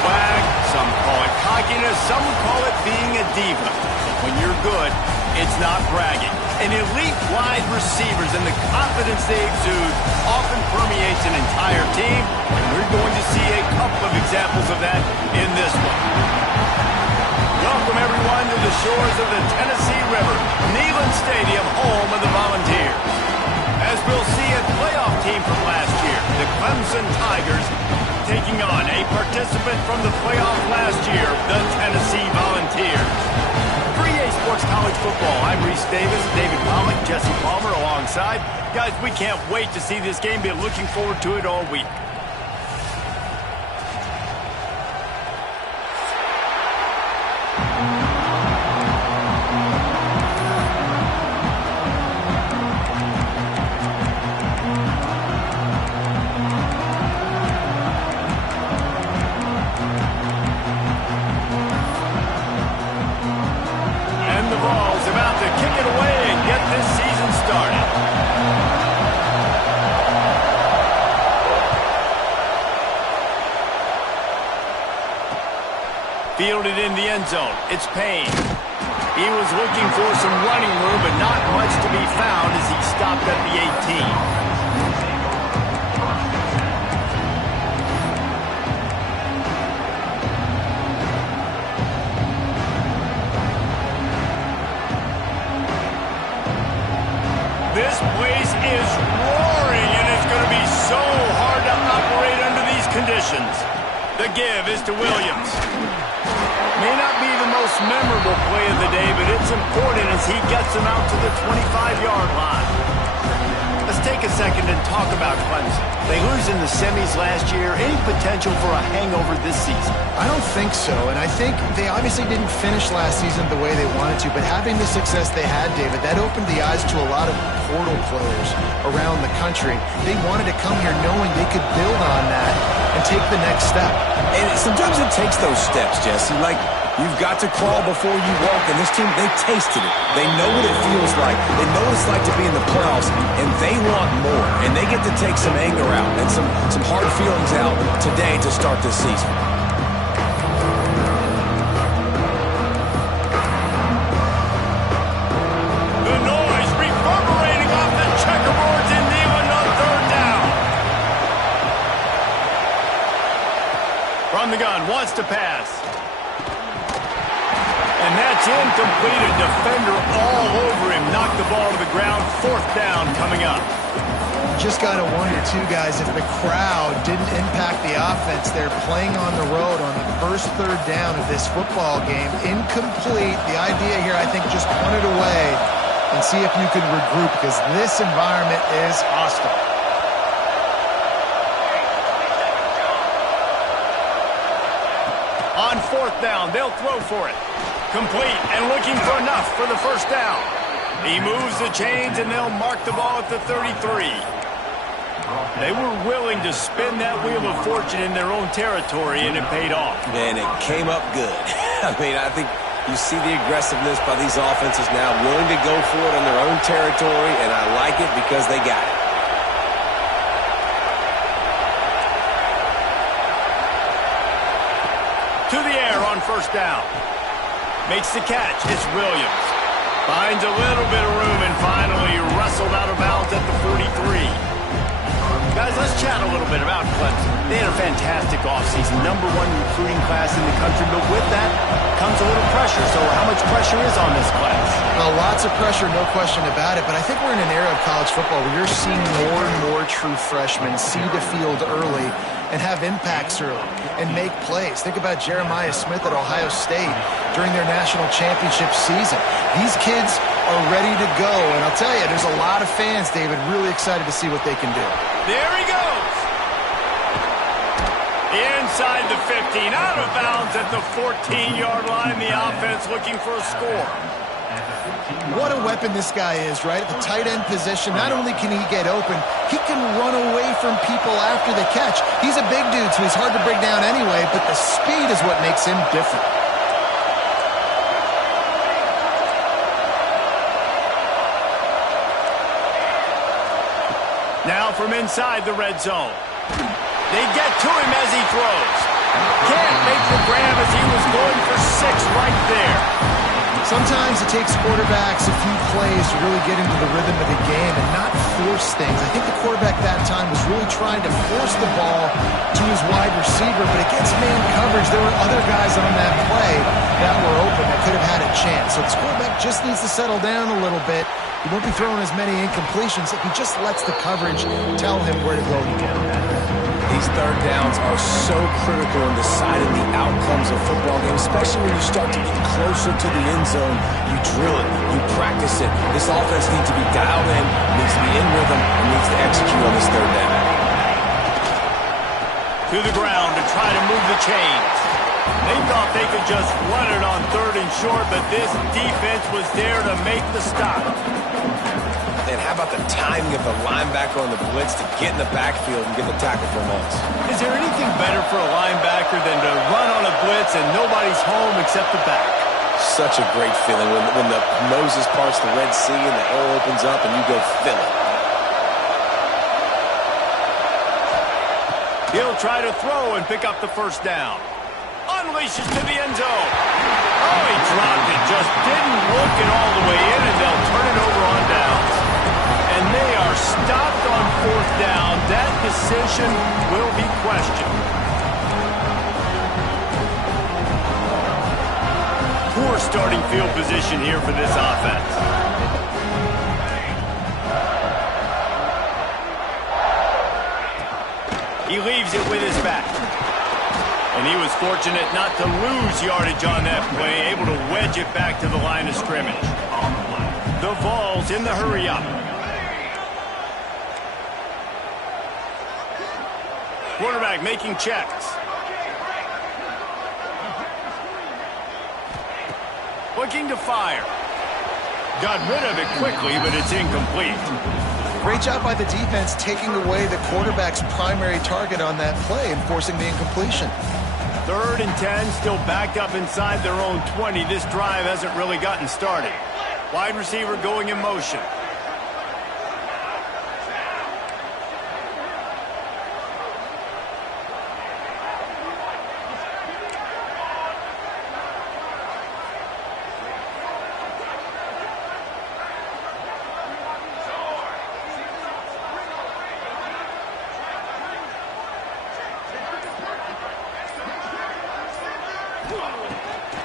swag, some call it cockiness, some call it being a diva. When you're good, it's not bragging. And elite wide receivers and the confidence they exude often permeates an entire team, and we're going to see a couple of examples of that in this one. Welcome, everyone, to the shores of the Tennessee River, Neyland Stadium, home of the Volunteers. As we'll see a playoff team from last year, the Clemson Tigers, taking on a participant from the playoff last year, the Tennessee Volunteers. For EA Sports College Football, I'm Reese Davis, David Pollack, Jesse Palmer alongside. Guys, we can't wait to see this game. Been looking forward to it all week. Fielded in the end zone. It's Payne. He was looking for some running room, but not much to be found as he stopped at the 18. This place is roaring, and it's going to be so hard to operate under these conditions. The give is to Williams. May not be the most memorable play of the day, but it's important as he gets him out to the 25-yard line. Let's take a second and talk about Clemson. They lose in the semis last year. Any potential for a hangover this season? I don't think so, and I think they obviously didn't finish last season the way they wanted to, but having the success they had, David, that opened the eyes to a lot of portal players around the country. They wanted to come here knowing they could build on that and take the next step. And sometimes it takes those steps, Jesse. Like, you've got to crawl before you walk, and this team, they tasted it. They know what it feels like. They know what it's like to be in the playoffs, and they want more. And they get to take some anger out and some hard feelings out today to start this season. The noise reverberating off the checkerboards in Neyland on third down. From the gun, wants to pass. And that's incomplete. A defender all over him. Knocked the ball to the ground. Fourth down coming up. Just got to wonder, too, guys, if the crowd didn't impact the offense. They're playing on the road on the first third down of this football game. Incomplete. The idea here, I think, just punt it away and see if you can regroup, because this environment is hostile. On fourth down, they'll throw for it. Complete and looking for enough for the first down. He moves the chains and they'll mark the ball at the 33. They were willing to spin that wheel of fortune in their own territory, and it paid off. And it came up good. I mean, I think you see the aggressiveness by these offenses now, willing to go for it on their own territory, and I like it because they got it. To the air on first down. Makes the catch. It's Williams. Finds a little bit of room and finally wrestled out of bounds at the 43. Guys, let's chat a little bit about Clemson. They had a fantastic offseason, #1 recruiting class in the country, but with that comes a little pressure. So how much pressure is on this class? Well, lots of pressure, no question about it, but I think we're in an era of college football where you're seeing more and more true freshmen see the field early and have impacts early and make plays. Think about Jeremiah Smith at Ohio State during their national championship season. These kids are ready to go, and I'll tell you, there's a lot of fans, David, really excited to see what they can do. There he goes. Inside the 15, out of bounds at the 14-yard line. The offense looking for a score. What a weapon this guy is, right? At the tight end position, not only can he get open, he can run away from people after the catch. He's a big dude, so he's hard to bring down anyway, but the speed is what makes him different. Now from inside the red zone. They get to him as he throws. Can't make the grab as he was going for 6 right there. Sometimes it takes quarterbacks a few plays to really get into the rhythm of the game and not force things. I think the quarterback that time was really trying to force the ball to his wide receiver, but against man coverage, there were other guys on that play that were open that could have had a chance. So this quarterback just needs to settle down a little bit. He won't be throwing as many incompletions if he just lets the coverage tell him where to go to get him. These third downs are so critical in deciding the outcomes of football games, especially when you start to get closer to the end zone. You drill it, you practice it. This offense needs to be dialed in, needs to be in rhythm, and needs to execute on this third down. To the ground to try to move the chains. They thought they could just run it on 3rd and short, but this defense was there to make the stop. And how about the timing of the linebacker on the blitz to get in the backfield and get the tackle for once? Is there anything better for a linebacker than to run on a blitz and nobody's home except the back? Such a great feeling when the Moses parts the Red Sea and the air opens up and you go fill it. He'll try to throw and pick up the first down. Unleashes to the end zone. Oh, he dropped it. Just didn't look it all the way in, and they'll turn it over on downs. And they are stopped on 4th down. That decision will be questioned. Poor starting field position here for this offense. He leaves it with his back. And he was fortunate not to lose yardage on that play, able to wedge it back to the line of scrimmage. The Vols in the hurry-up. Quarterback making checks. Looking to fire. Got rid of it quickly, but it's incomplete. Great job by the defense taking away the quarterback's primary target on that play and forcing the incompletion. 3rd and 10, still backed up inside their own 20. This drive hasn't really gotten started. Wide receiver going in motion.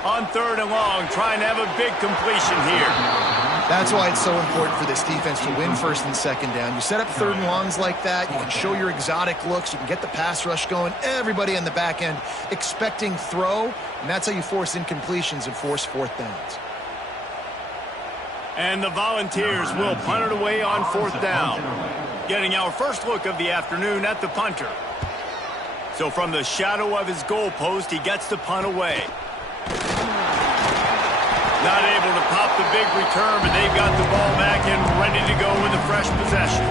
On 3rd and long, trying to have a big completion here. That's why it's so important for this defense to win 1st and 2nd down. You set up 3rd and longs like that, you can show your exotic looks, you can get the pass rush going, everybody in the back end expecting throw, and that's how you force incompletions and force 4th downs. And the Volunteers will punt it away on 4th down. Getting our first look of the afternoon at the punter. So from the shadow of his goalpost, he gets the punt away. Not able to pop the big return, but they've got the ball back and ready to go with a fresh possession.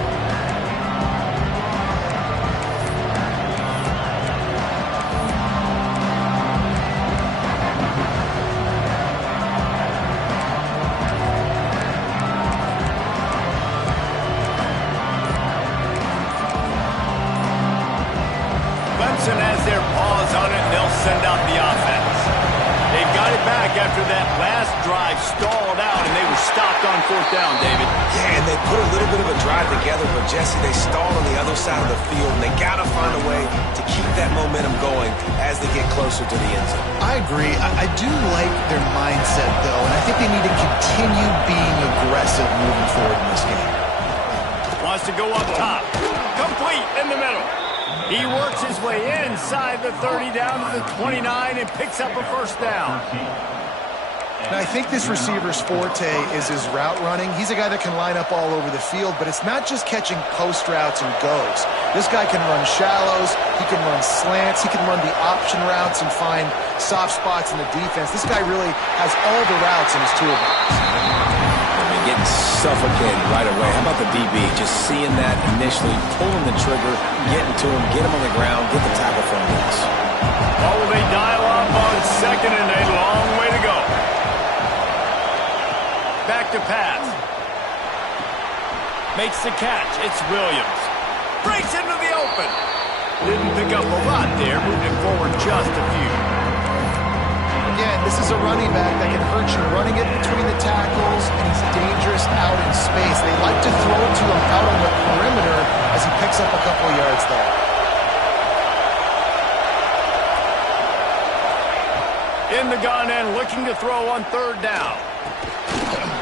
Clemson has their paws on it, and they'll send out the offense. They've got it back after that last drive stalled out, and they were stopped on 4th down, David. Yeah, and they put a little bit of a drive together, but Jesse, they stalled on the other side of the field, and they got to find a way to keep that momentum going as they get closer to the end zone. I agree. I do like their mindset, though, and I think they need to continue being aggressive moving forward in this game. Wants to go up top. Complete in the middle. He works his way inside the 30 down to the 29 and picks up a first down. Now, I think this receiver's forte is his route running. He's a guy that can line up all over the field, but it's not just catching post routes and goes. This guy can run shallows, he can run slants, he can run the option routes and find soft spots in the defense. This guy really has all the routes in his toolbox. Getting suffocated right away. How about the DB? Just seeing that initially, pulling the trigger, getting to him, get him on the ground, get the tackle from this. Oh, they dial up on 2nd and a long way to go. Back to pass. Makes the catch. It's Williams. Breaks into the open. Didn't pick up a lot there, moving forward just a few. Again, this is a running back that can hurt you, running it between the tackles, and he's dangerous out in space. They like to throw it to him out on the perimeter as he picks up a couple of yards there. In the gun and looking to throw on third down.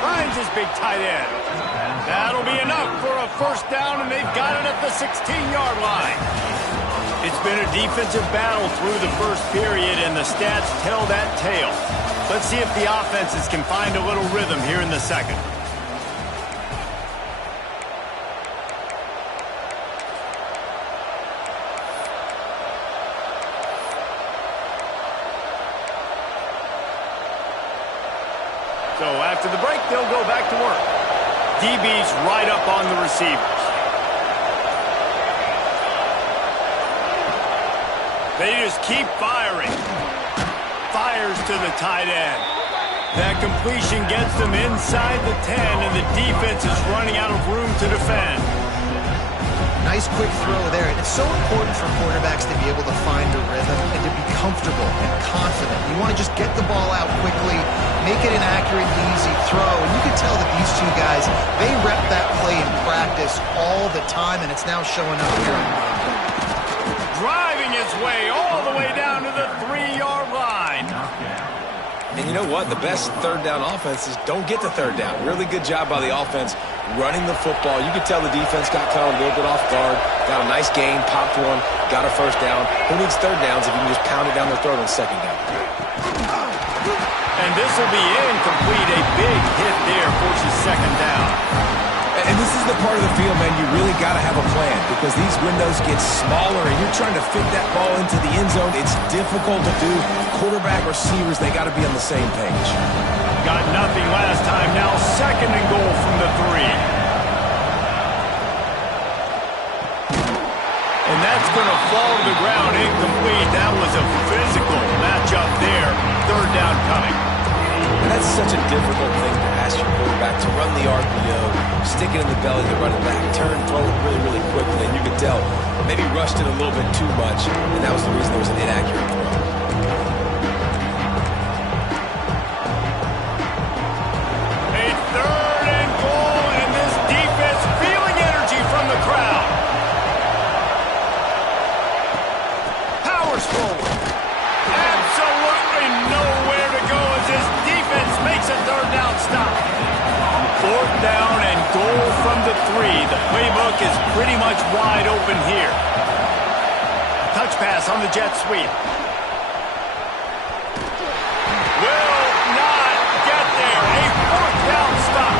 Finds his big tight end. That'll be enough for a first down, and they've got it at the 16-yard line. It's been a defensive battle through the first period, and the stats tell that tale. Let's see if the offenses can find a little rhythm here in the second. So after the break, they'll go back to work. DB's right up on the receivers. They just keep firing. Fires to the tight end. That completion gets them inside the 10, and the defense is running out of room to defend. Nice quick throw there. And it's so important for quarterbacks to be able to find a rhythm and to be comfortable and confident. You want to just get the ball out quickly, make it an accurate, easy throw. And you can tell that these two guys, they rep that play in practice all the time, and it's now showing up here. Driving his way all the way down to the 3-yard line. And you know what? The best third down offenses don't get to third down. Really good job by the offense running the football. You could tell the defense got caught a little bit off guard. Got a nice gain, popped one, got a first down. Who needs third downs if you can just pound it down their throat on second down? And this will be incomplete. A big hit there forces second down. And this is the part of the field, man, you really got to have a plan because these windows get smaller and you're trying to fit that ball into the end zone. It's difficult to do. Quarterback, receivers, they got to be on the same page. Got nothing last time. Now second and goal from the 3. And that's going to fall to the ground incomplete. That was a physical matchup there. Third down coming. And that's such a difficult thing to ask your quarterback to run the RPO, stick it in the belly of the running back, turn, throw it really, really quickly. And you could tell maybe rushed it a little bit too much, and that was the reason there was an inaccurate throw. A third and goal, and this defense feeling energy from the crowd. Powers forward. Absolutely nowhere to go as this defense makes a third down stop. Fourth down and goal from the 3. The playbook is pretty much wide open here. Touch pass on the jet sweep. Will not get there. A fourth down stop.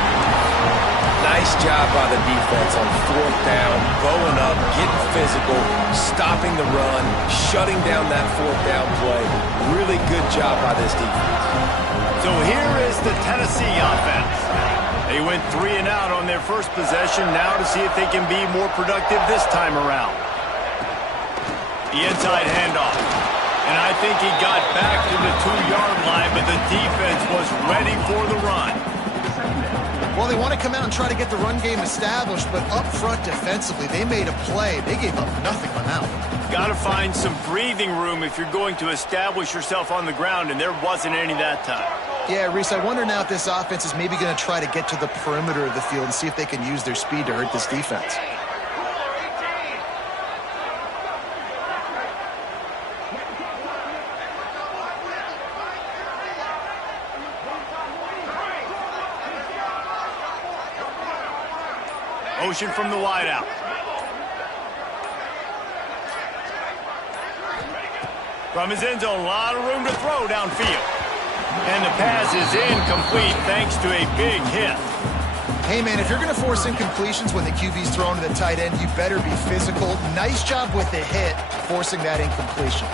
Nice job by the defense on fourth down, bowing up, getting physical, stopping the run, shutting down that fourth down play. Really good job by this defense. So here is the Tennessee offense. They went 3 and out on their first possession. Now to see if they can be more productive this time around. The inside handoff. And I think he got back to the 2-yard line, but the defense was ready for the run. Well, they want to come out and try to get the run game established, but up front defensively, they made a play. They gave up nothing on that one. Got to find some breathing room if you're going to establish yourself on the ground, and there wasn't any that time. Yeah, Reese, I wonder now if this offense is maybe going to try to get to the perimeter of the field and see if they can use their speed to hurt this defense. Motion from the wideout. From his end zone, a lot of room to throw downfield. And the pass is incomplete thanks to a big hit. Hey, man, if you're going to force incompletions when the QB's thrown to the tight end, you better be physical. Nice job with the hit, forcing that incompletion.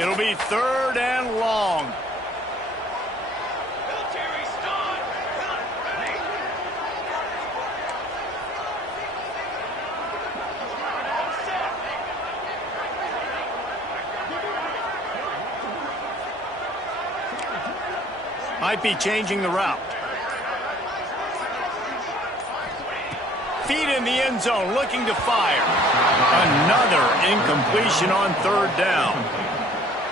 It'll be third and long. Might be changing the route. feet in the end zone, looking to fire. Another incompletion on third down.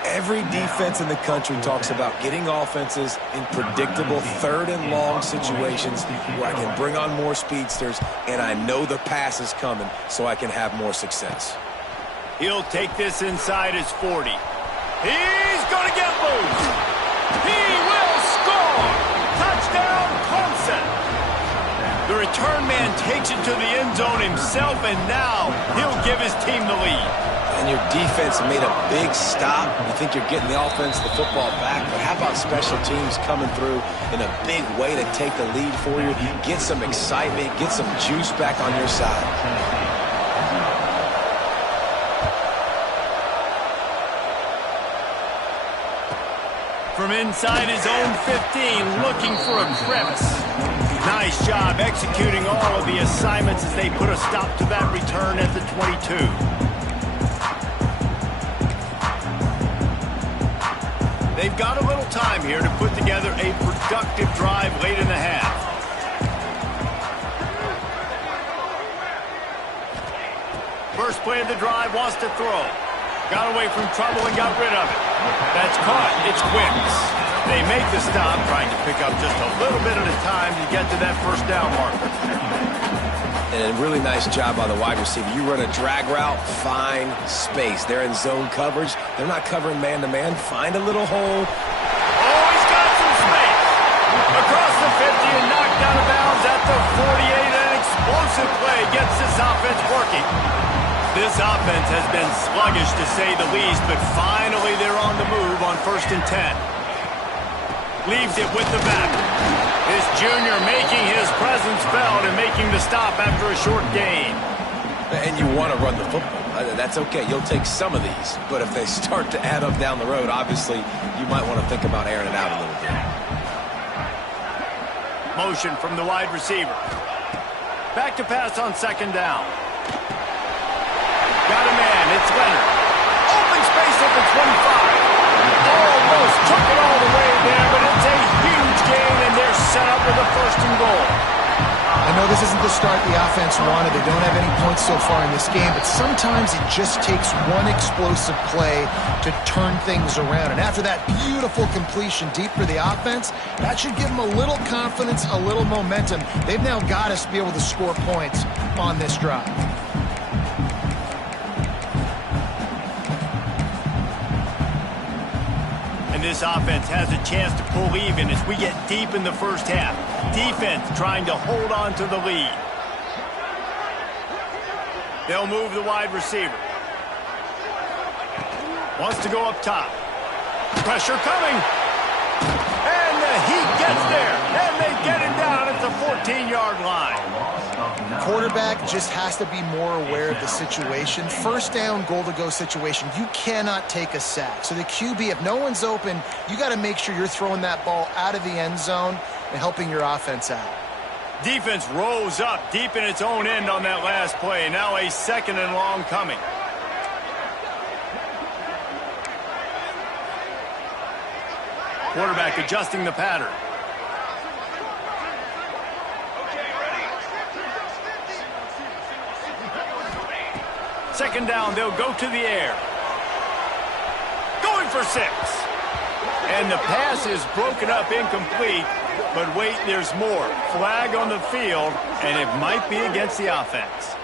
Every defense in the country talks about getting offenses in predictable third and long situations where I can bring on more speedsters and I know the pass is coming so I can have more success. He'll take this inside his 40. He's going to get loose. He will score. Touchdown, Clemson. The return man takes it to the end zone himself, and now he'll give his team the lead. And your defense made a big stop. You think you're getting the offense, the football back, but how about special teams coming through in a big way to take the lead for you? Get some excitement, get some juice back on your side. From inside his own 15, looking for a crevice. Nice job executing all of the assignments as they put a stop to that return at the 22. They've got a little time here to put together a productive drive late in the half. First play of the drive, wants to throw. Got away from trouble and got rid of it. That's caught. It's Wicks. They make the stop, trying to pick up just a little bit at a time to get to that first down marker. And a really nice job by the wide receiver. You run a drag route, find space. They're in zone coverage. They're not covering man-to-man. Find a little hole. Oh, he's got some space. Across the 50 and knocked out of bounds at the 48. An explosive play gets this offense working. This offense has been sluggish, to say the least, but finally they're on the move on 1st and 10. Leaves it with the back. This junior making his presence felt and making the stop after a short gain. And you want to run the football. That's okay. You'll take some of these. But if they start to add up down the road, obviously you might want to think about airing it out a little bit. Motion from the wide receiver. Back to pass on 2nd down. Got a man. It's Leonard. Open space at the 25. Almost took it all the way there, but it's a huge gain, and they're set up with a 1st and goal. I know this isn't the start the offense wanted. They don't have any points so far in this game, but sometimes it just takes one explosive play to turn things around. And after that beautiful completion deep for the offense, that should give them a little confidence, a little momentum. They've now got us to be able to score points on this drive. And this offense has a chance to pull even as we get deep in the first half. Defense trying to hold on to the lead. They'll move the wide receiver. Wants to go up top. Pressure coming. And he gets there. And they get him down at the 14-yard line. Quarterback just has to be more aware of the situation. 1st down, goal-to-go situation. You cannot take a sack. So the QB, if no one's open, you got to make sure you're throwing that ball out of the end zone and helping your offense out. Defense rose up deep in its own end on that last play. Now a 2nd and long coming. Quarterback adjusting the pattern. Second down, they'll go to the air. Going for 6. And the pass is broken up, incomplete. But wait, there's more. Flag on the field, and it might be against the offense.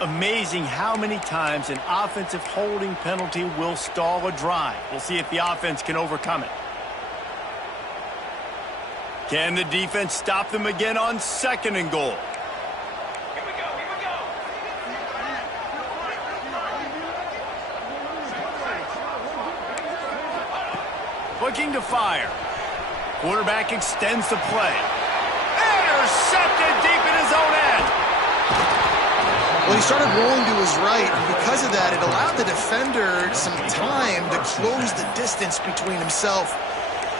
Amazing how many times an offensive holding penalty will stall a drive. We'll see if the offense can overcome it. Can the defense stop them again on 2nd and goal? Looking to fire. Quarterback extends the play. Intercepted deep in his own end. Well, he started rolling to his right, and because of that, it allowed the defender some time to close the distance between himself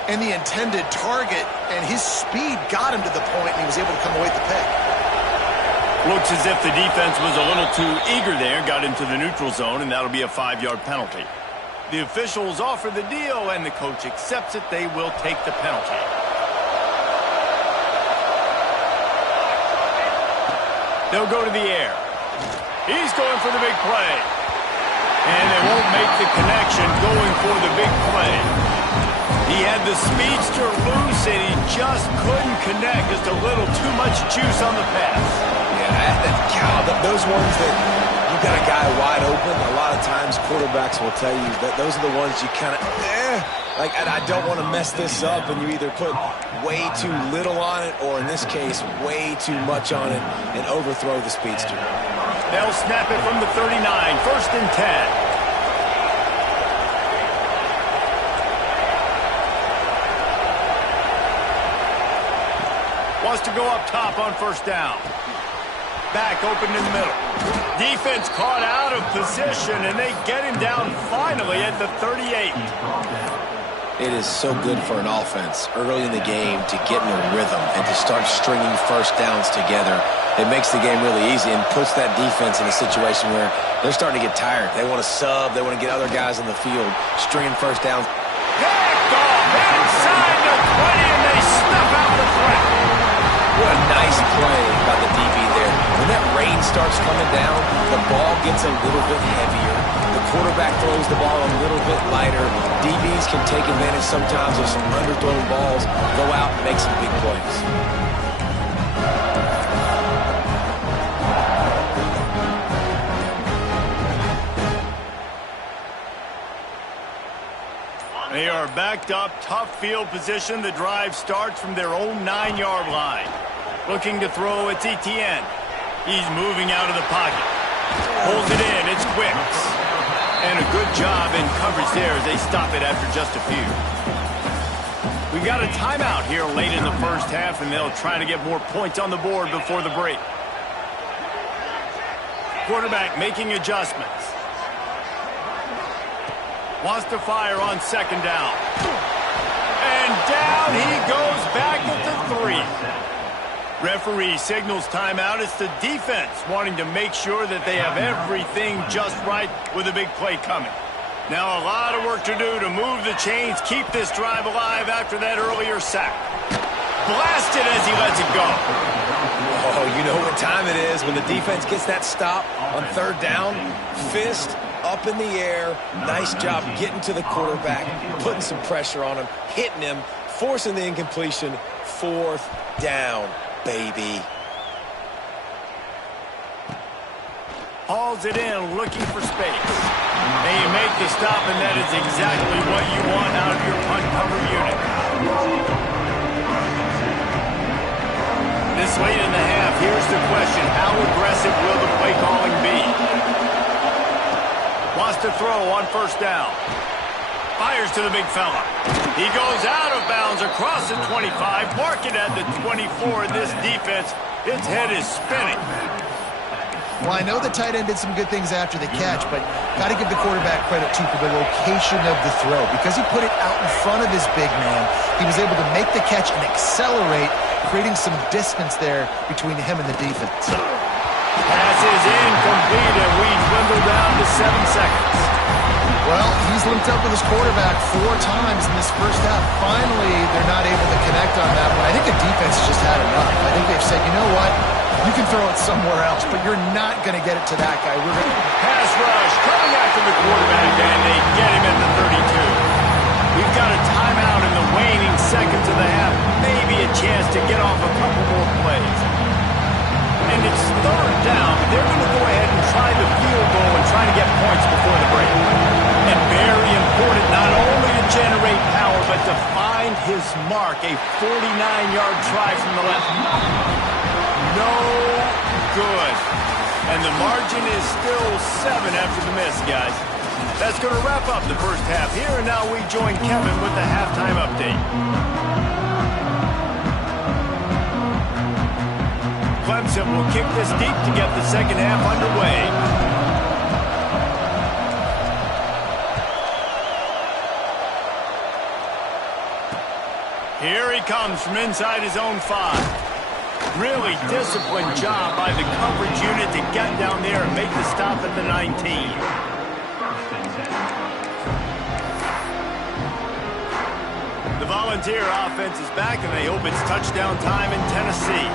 and the intended target, and his speed got him to the point, and he was able to come away with the pick. Looks as if the defense was a little too eager there, got into the neutral zone, and that'll be a 5-yard penalty. The officials offer the deal, and the coach accepts it. They will take the penalty. They'll go to the air. He's going for the big play. And they won't make the connection going for the big play. He had the speedster loose, and he just couldn't connect. Just a little too much juice on the pass. Yeah, those ones that you got a guy wide open, a lot of times quarterbacks will tell you that those are the ones you kind of, like, I don't want to mess this up, and you either put way too little on it or, in this case, way too much on it and overthrow the speedster. They'll snap it from the 39, 1st and 10. Wants to go up top on 1st down. Back open in the middle. Defense caught out of position, and they get him down finally at the 38. It is so good for an offense early in the game to get in a rhythm and to start stringing 1st downs together. It makes the game really easy and puts that defense in a situation where they're starting to get tired. They want to sub. They want to get other guys on the field, stringing 1st downs. Picked off inside the 20, and they snuff out the threat. What a nice play by the DB there. When that rain starts coming down, the ball gets a little bit heavier. The quarterback throws the ball a little bit lighter. DBs can take advantage sometimes of some underthrown balls, go out and make some big plays. They are backed up, tough field position. The drive starts from their own 9-yard line. Looking to throw, it's Etienne. He's moving out of the pocket. Pulls it in, it's Quicks. And a good job in coverage there as they stop it after just a few. We've got a timeout here late in the 1st half, and they'll try to get more points on the board before the break. Quarterback making adjustments. Wants to fire on 2nd down. And down he goes back at the 3. Referee signals timeout. It's the defense wanting to make sure that they have everything just right with a big play coming. Now a lot of work to do to move the chains, keep this drive alive after that earlier sack. Blasted as he lets it go. Oh, you know what time it is when the defense gets that stop on 3rd down. Fist up in the air. Nice job getting to the quarterback, putting some pressure on him, hitting him, forcing the incompletion. 4th down, baby. Hauls it in, looking for space. They make the stop, and that is exactly what you want out of your punt cover unit. This late in the half, here's the question. How aggressive will the play calling be? Wants to throw on 1st down. Fires to the big fella. He goes out of bounds across the 25. Mark it at the 24. This defense, its head is spinning. Well, I know the tight end did some good things after the catch, but got to give the quarterback credit, too, for the location of the throw. Because he put it out in front of his big man, he was able to make the catch and accelerate, creating some distance there between him and the defense. Pass is incomplete, and we dwindle down to 7 seconds. Well, he's linked up with his quarterback 4 times in this 1st half. Finally, they're not able to connect on that one. I think the defense has just had enough. I think they've said, you know what? You can throw it somewhere else, but you're not going to get it to that guy. We're going to pass rush coming after the quarterback, and they get him at the 32. We've got a timeout in the waning seconds of the half. Maybe a chance to get off a couple more plays. And it's 3rd down, but they're going to go ahead and try the field goal and try to get points before the break. And very important not only to generate power, but to find his mark, a 49-yard try from the left. No good. And the margin is still 7 after the miss, guys. That's going to wrap up the 1st half here, and now we join Kevin with the halftime update. Clemson will kick this deep to get the 2nd half underway. Here he comes from inside his own 5. Really disciplined job by the coverage unit to get down there and make the stop at the 19. The Volunteer offense is back, and they hope it's touchdown time in Tennessee.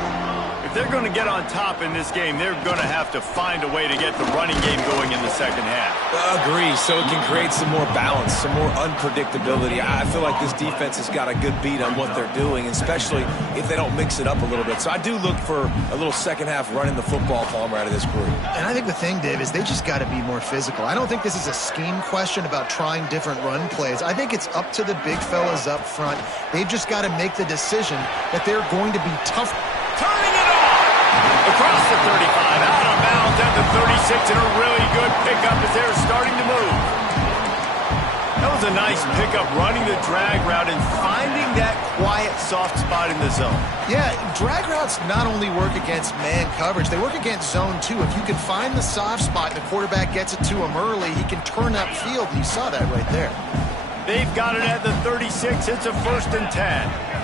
If they're going to get on top in this game, they're going to have to find a way to get the running game going in the second half. Agree, so it can create some more balance, some more unpredictability. I feel like this defense has got a good beat on what they're doing, especially if they don't mix it up a little bit. So I do look for a little second half running the football Palmer out of this group. And I think the thing, Dave, is they just got to be more physical. I don't think this is a scheme question about trying different run plays. I think it's up to the big fellas up front. They've just got to make the decision that they're going to be tough. Turning it on! Across the 35, out of bounds at the 36, and a really good pickup as they're starting to move. That was a nice pickup, running the drag route and finding that quiet, soft spot in the zone. Yeah, drag routes not only work against man coverage, they work against zone too. If you can find the soft spot and the quarterback gets it to him early, he can turn upfield, and you saw that right there. They've got it at the 36. It's a 1st and 10.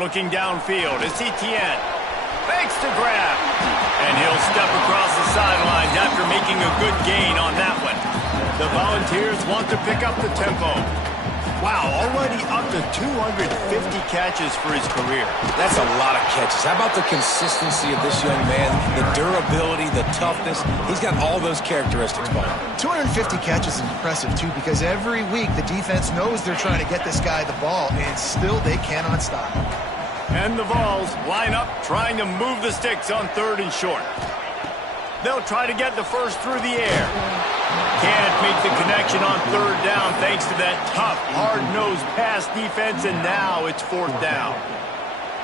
Looking downfield, it's Etienne. Fakes to grab. And he'll step across the sidelines after making a good gain on that one. The Volunteers want to pick up the tempo. Wow, already up to 250 catches for his career. That's a lot of catches. How about the consistency of this young man, the durability, the toughness? He's got all those characteristics, Bob. 250 catches is impressive, too, because every week the defense knows they're trying to get this guy the ball, and still they cannot stop him. And the Vols line up, trying to move the sticks on 3rd and short. They'll try to get the first through the air. Can't make the connection on 3rd down thanks to that tough, hard-nosed pass defense, and now it's 4th down.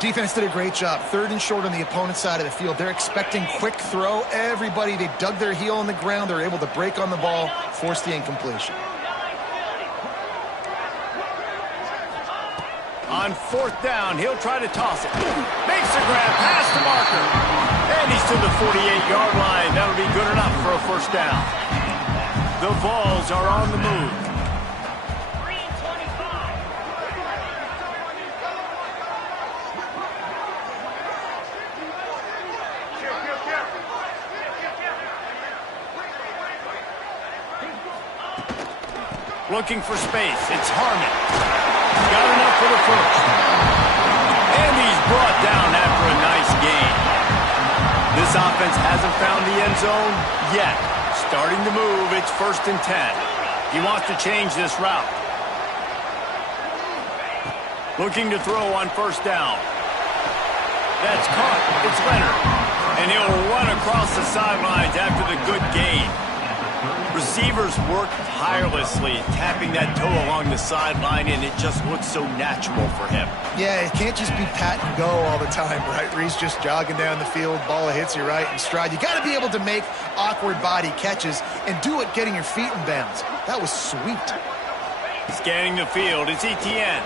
Defense did a great job. 3rd and short on the opponent's side of the field. They're expecting quick throw. Everybody, they dug their heel on the ground. They're able to break on the ball, force the incompletion. On 4th down, he'll try to toss it. Makes a grab, past the marker. And he's to the 48-yard line. That'll be good enough for a 1st down. The Vols are on the move. Looking for space. It's Harmon. Got enough for the 1st. And he's brought down after a nice gain. This offense hasn't found the end zone yet. Starting to move, it's 1st and 10. He wants to change this route. Looking to throw on 1st down. That's caught. It's Leonard. And he'll run across the sidelines after the good gain. Receivers work tirelessly, tapping that toe along the sideline, and it just looks so natural for him. Yeah, it can't just be pat and go all the time, right? Reese just jogging down the field, ball hits you right in stride. You got to be able to make awkward body catches and do it getting your feet in bounds. That was sweet. Scanning the field, it's Etienne.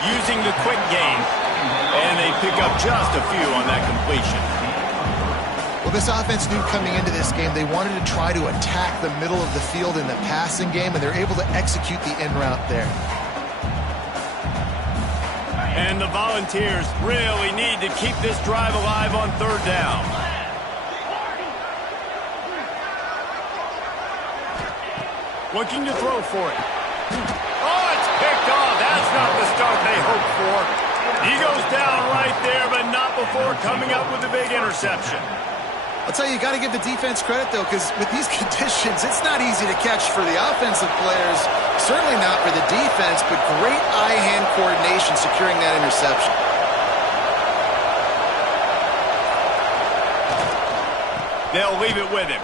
Using the quick game, and they pick up just a few on that completion. Well, this offense knew coming into this game they wanted to try to attack the middle of the field in the passing game, and they're able to execute the in route there. And the Volunteers really need to keep this drive alive on 3rd down. Looking to throw for it. Oh, it's picked off. That's not the start they hoped for. He goes down right there, but not before coming up with a big interception. I'll tell you, you got to give the defense credit, though, because with these conditions, it's not easy to catch for the offensive players. Certainly not for the defense, but great eye-hand coordination securing that interception. They'll leave it with him.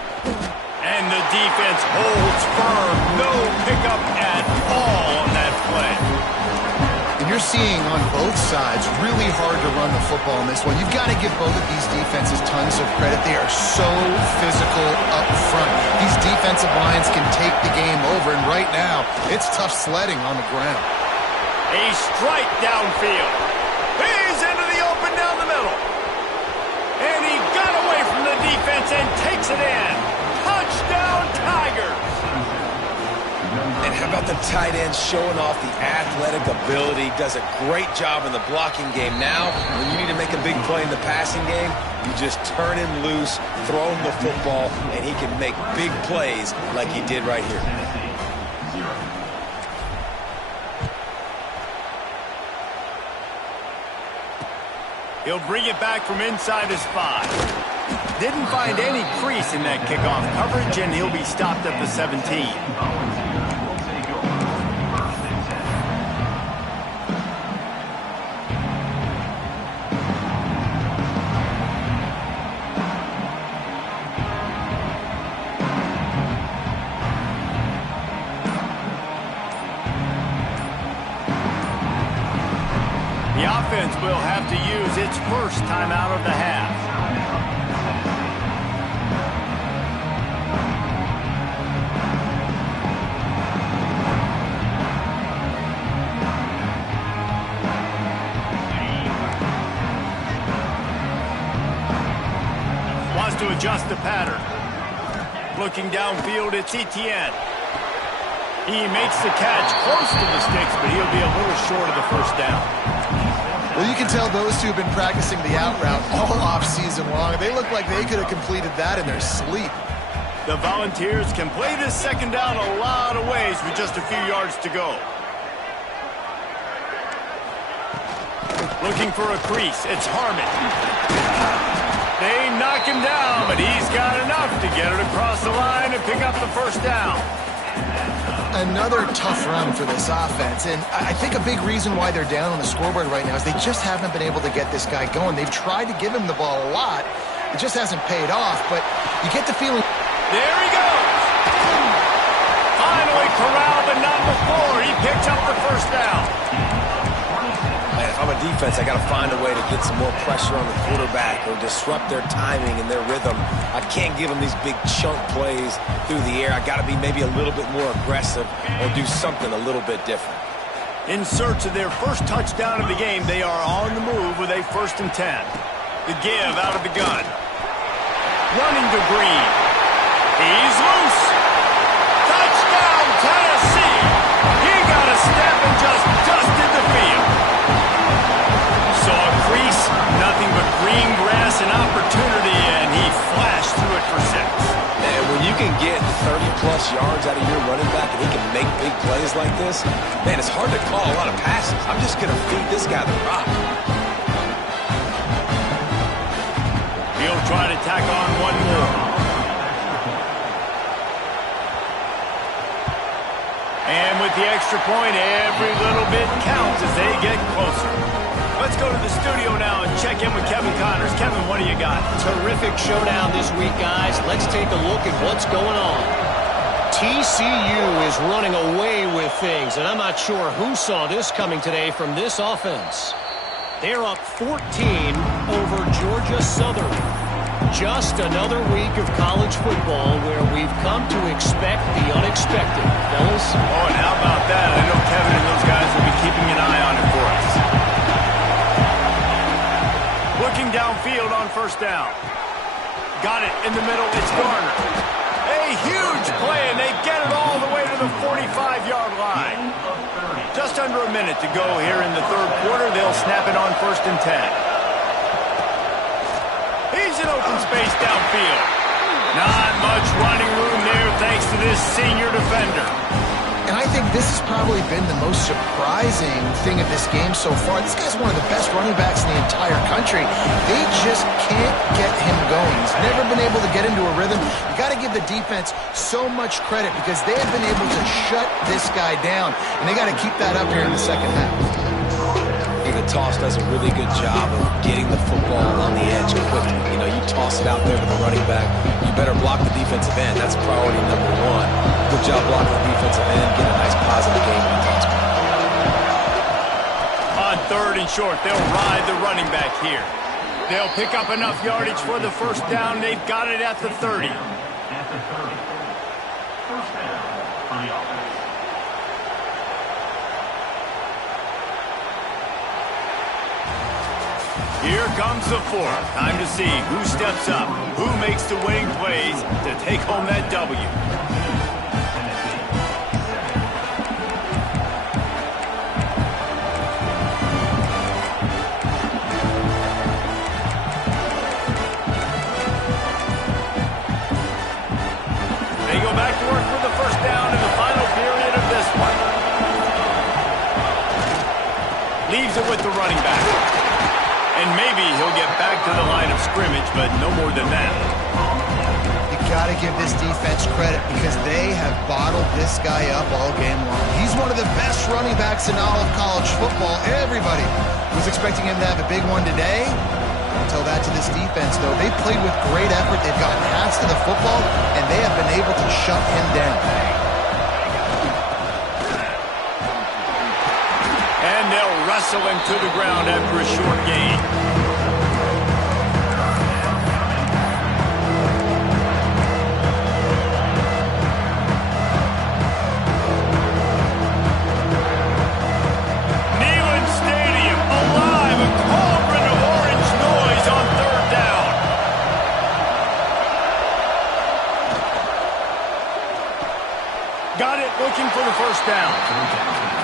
And the defense holds firm. No pickup at all on that play. And you're seeing on both sides really hard to run the football in this one. You've got to give both of these defenses tons of credit. They are so physical up front. These defensive lines can take the game over, and right now, it's tough sledding on the ground. A strike downfield. He's into the open down the middle. And he got away from the defense and takes it in. Touchdown, Tigers. And how about the tight end showing off the athletic ability? Does a great job in the blocking game. Now, when you need to make a big play in the passing game, you just turn him loose, throw him the football, and he can make big plays like he did right here. He'll bring it back from inside his 5. Didn't find any crease in that kickoff coverage, and he'll be stopped at the 17. The offense will have to use its first timeout of the half. Wants to adjust the pattern. Looking downfield, it's Etienne. He makes the catch close to the sticks, but he'll be a little short of the first down. Well, you can tell those two have been practicing the out route all off-season long. They look like they could have completed that in their sleep. The Volunteers can play this second down a lot of ways with just a few yards to go. Looking for a crease. It's Harmon. They knock him down, but he's got enough to get it across the line and pick up the first down. Another tough run for this offense, and I think a big reason why they're down on the scoreboard right now is they just haven't been able to get this guy going. They've tried to give him the ball a lot. It just hasn't paid off, but you get the feeling... There he goes! Finally corralled, but not before. He picks up the first down. Man, if I'm a defense, I got to find a way to get some more pressure on the quarterback or disrupt their timing and their rhythm. I can't give them these big chunk plays through the air. I got to be maybe a little bit more aggressive or do something a little bit different. In search of their first touchdown of the game, they are on the move with a 1st and 10. The give out of the gun. Running to Green. He's loose. Touchdown, Tennessee. He got a step and just dusted the field. Saw a crease, nothing but green grass and opportunity, and he flashed through it for 6. And when you can get 30-plus yards out of your running back and he can make big plays like this, man, it's hard to call a lot of passes. I'm just going to feed this guy the rock. He'll try to tack on one more. And with the extra point, every little bit counts as they get closer. Let's go to the studio now and check in with Kevin Connors. Kevin, what do you got? Terrific showdown this week, guys. Let's take a look at what's going on. TCU is running away with things, and I'm not sure who saw this coming today from this offense. They're up 14 over Georgia Southern. Just another week of college football where we've come to expect the unexpected, fellas. Oh, and how about that? I know Kevin and those guys will be keeping an eye on it for us. Looking downfield on 1st down. Got it in the middle. It's Garner. A huge play, and they get it all the way to the 45-yard line. Just under a minute to go here in the 3rd quarter. They'll snap it on 1st and 10. He's in open space downfield. Not much running room there thanks to this senior defender. And I think this has probably been the most surprising thing of this game so far. This guy's one of the best running backs in the entire country. They just can't get him going. He's never been able to get into a rhythm. You got to give the defense so much credit because they have been able to shut this guy down. And they got to keep that up here in the second half. The toss does a really good job of getting the football on the edge quickly. You know, you toss it out there to the running back. You better block the defensive end. That's priority number 1. Good job blocking the defensive end. Get a nice positive game on the toss. On 3rd and short, they'll ride the running back here. They'll pick up enough yardage for the 1st down. They've got it at the 30. At the 30. 1st down for the offense. Here comes the 4th. Time to see who steps up, who makes the winning plays to take home that W. They go back to work with the 1st down in the final period of this one. Leaves it with the running back. And maybe he'll get back to the line of scrimmage, but no more than that. You got to give this defense credit because they have bottled this guy up all game long. He's one of the best running backs in all of college football. Everybody was expecting him to have a big one today. Don't tell that to this defense, though. They played with great effort. They've gotten halves to the football, and they have been able to shut him down. And they'll wrestle him to the ground after a short gain. Looking for the first down.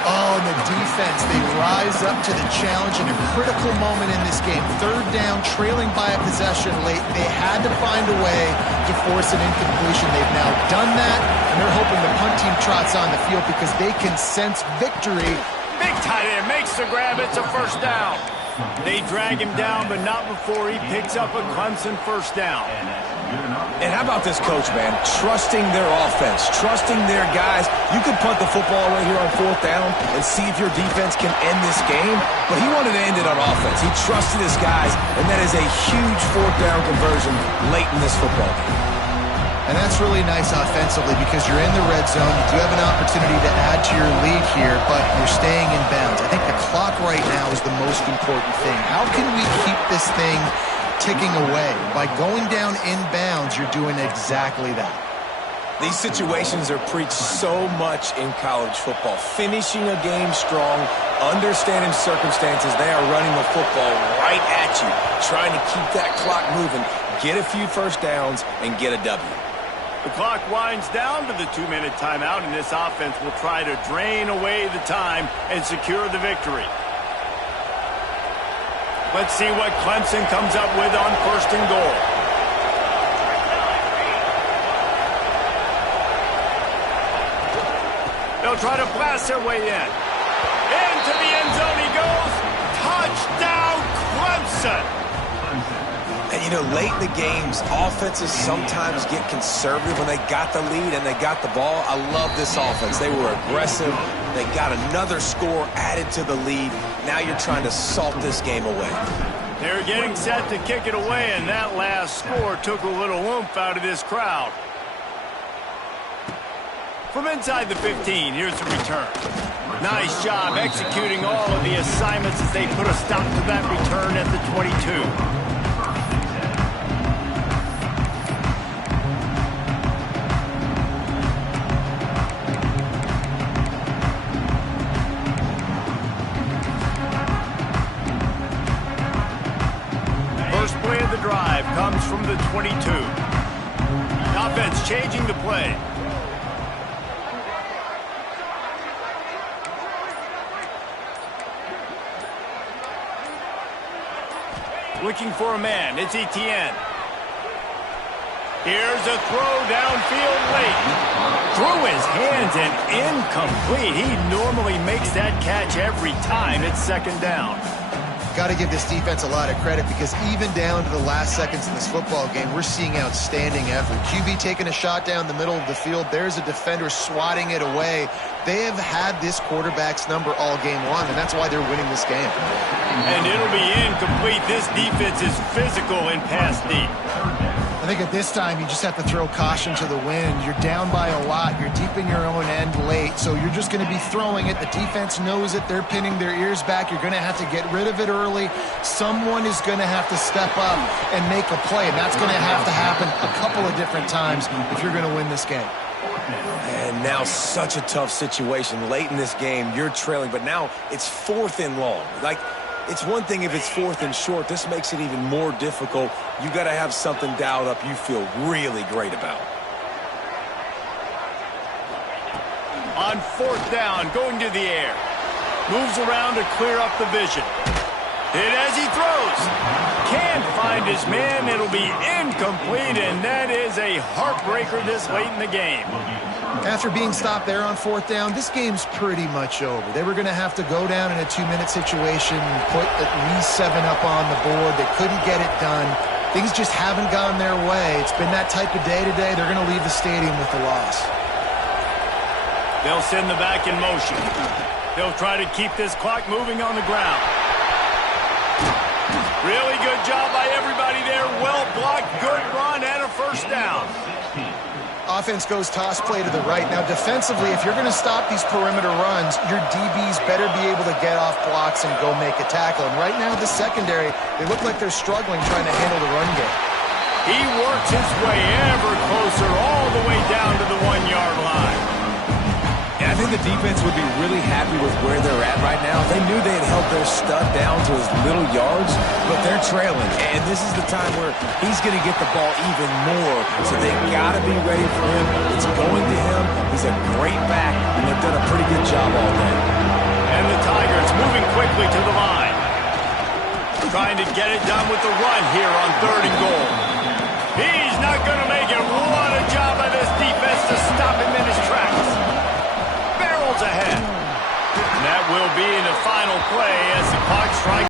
Oh, and the defense, they rise up to the challenge in a critical moment in this game. Third down, trailing by a possession late. They had to find a way to force an incompletion. They've now done that, and they're hoping the punt team trots on the field because they can sense victory. Big tight end makes the grab. It's a first down. They drag him down, but not before he picks up a Clemson first down. And how about this coach, man? Trusting their offense, trusting their guys. You could punt the football right here on fourth down and see if your defense can end this game, but he wanted to end it on offense. He trusted his guys, and that is a huge fourth down conversion late in this football game. And that's really nice offensively because you're in the red zone. You do have an opportunity to add to your lead here, but you're staying in bounds. I think the clock right now is the most important thing. How can we keep this thing ticking away? By going down in bounds, you're doing exactly that. These situations are preached so much in college football. Finishing a game strong, understanding circumstances. They are running the football right at you, trying to keep that clock moving, get a few first downs, and get a W. The clock winds down to the 2-minute timeout, and this offense will try to drain away the time and secure the victory. Let's see what Clemson comes up with on first and goal. They'll try to blast their way in. Into the end zone he goes. Touchdown, Clemson! And, you know, late in the games, offenses sometimes get conservative when they got the lead and they got the ball. I love this offense. They were aggressive. They got another score added to the lead. Now you're trying to salt this game away. They're getting set to kick it away, and that last score took a little oomph out of this crowd. From inside the 15, here's the return. Nice job executing all of the assignments as they put a stop to that return at the 22. Play of the drive comes from the 22. Offense changing the play. Looking for a man. It's Etienne. Here's a throw downfield late. Through his hands and incomplete. He normally makes that catch every time. It's second down. Got to give this defense a lot of credit because even down to the last seconds in this football game, we're seeing outstanding effort. QB taking a shot down the middle of the field. There's a defender swatting it away. They have had this quarterback's number all game long, and that's why they're winning this game. And it'll be incomplete. This defense is physical in pass deep. I think at this time, you just have to throw caution to the wind. You're down by a lot. You're deep in your own end late, so you're just going to be throwing it. The defense knows it. They're pinning their ears back. You're going to have to get rid of it early. Someone is going to have to step up and make a play, and that's going to have to happen a couple of different times if you're going to win this game. And now such a tough situation. Late in this game, you're trailing, but now it's fourth and long. It's one thing if it's fourth and short. This makes it even more difficult. You got to have something dialed up you feel really great about. On fourth down, going to the air. Moves around to clear up the vision. Hit as he throws. can't find his man. It'll be incomplete, and that is a heartbreaker this late in the game. After being stopped there on 4th down, this game's pretty much over. They were going to have to go down in a 2-minute situation and put at least 7 up on the board. They couldn't get it done. Things just haven't gone their way. It's been that type of day today. They're going to leave the stadium with the loss. They'll send the back in motion. They'll try to keep this clock moving on the ground. Really good job by everybody there. Well blocked, good run, and a first down. Offense goes toss play to the right. Now, defensively, if you're going to stop these perimeter runs, your DBs better be able to get off blocks and go make a tackle. And right now, the secondary, they look like they're struggling trying to handle the run game. He works his way ever closer all the way down to the 1-yard line. And I think the defense would be really happy with where they're at right now. They knew they had held their stud down to as little yards, but they're trailing. And this is the time where he's going to get the ball even more. So they got to be ready for him. It's going to him. He's a great back, and they've done a pretty good job all day. And the Tigers moving quickly to the line. Trying to get it done with the run here on 3rd and goal. He's not going to make it. What a job by this defense to stop him in his tracks. Barrels ahead. And that will be the final play as the clock strikes.